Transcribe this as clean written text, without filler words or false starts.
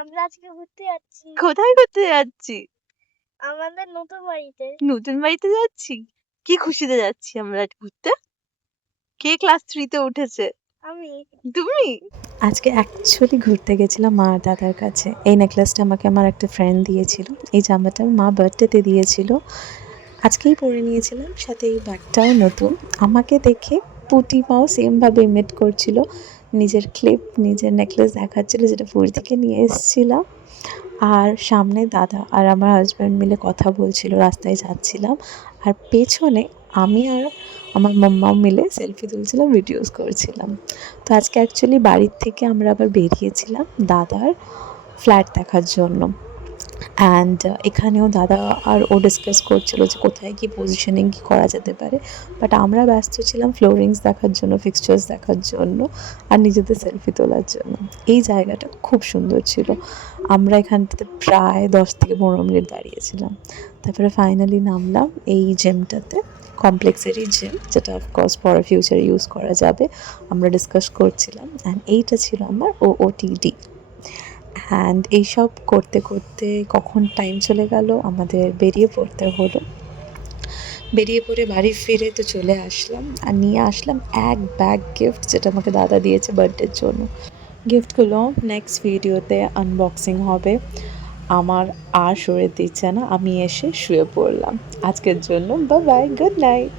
আমরা আজকে ঘুরতে যাচ্ছি কোথায় ঘুরতে যাচ্ছি? আমাদের নতুন বাড়িতে। নতুন বাড়িতে যাচ্ছি? কি খুশিতে যাচ্ছি আমরা ঘুরতে? কে ক্লাস 3 তে উঠেছে? আমি। তুমি? আজকে অ্যাকচুয়ালি ঘুরতে গেছিলাম মা আর দাদার কাছে। এই নেকলেসটা আমাকে আমার একটা ফ্রেন্ড দিয়েছিল। এই জামাটা মা বার্থডেতে দিয়েছিল। আজকেই পরে নিয়েছিলাম, সাথে এই ব্যাগটাও নতুন। আমাকে দেখে পুটি মাও সেমভাবে ইমিট করছিল, নিজের ক্লিপ নিজের নেকলেস দেখাচ্ছিল যেটা পুরী থেকে নিয়ে এসেছিলাম। আর সামনে দাদা আর আমার হাজব্যান্ড মিলে কথা বলছিল, রাস্তায় যাচ্ছিলাম। আর পেছনে আমি আর আমার মাম্মাও মিলে সেলফি তুলছিলাম, ভিডিওস করছিলাম। তো আজকে অ্যাকচুয়ালি বাড়ির থেকে আমরা আবার বেরিয়েছিলাম দাদার ফ্ল্যাট দেখার জন্য। অ্যান্ড এখানেও দাদা আর ও ডিসকাস করছিল যে কোথায় কী পজিশনিং কী করা যেতে পারে। বাট আমরা ব্যস্ত ছিলাম ফ্লোরিংস দেখার জন্য, ফিক্সচার্স দেখার জন্য, আর নিজেদের সেলফি তোলার জন্য। এই জায়গাটা খুব সুন্দর ছিল। আমরা এখানটাতে প্রায় 10 থেকে 15 মিনিট দাঁড়িয়েছিলাম। তারপরে ফাইনালি নামলাম এই জিমটাতে, কমপ্লেক্সেরই জিম, যেটা অফকোর্স পরে ফিউচারে ইউজ করা যাবে। আমরা ডিসকাস করছিলাম অ্যান্ড এইটা ছিল আমার OOTD। অ্যান্ড এইসব করতে করতে কখন টাইম চলে গেল, আমাদের বেরিয়ে পড়তে হলো। বেরিয়ে পড়ে বাড়ি ফিরে তো চলে আসলাম, আর নিয়ে আসলাম এক ব্যাগ গিফট, যেটা আমাকে দাদা দিয়েছে বার্থডের জন্য। গিফটগুলো নেক্সট ভিডিওতে আনবক্সিং হবে। আমার আর শরীর দিচ্ছে না, আমি এসে শুয়ে পড়লাম। আজকের জন্য বাই বাই, গুড নাইট।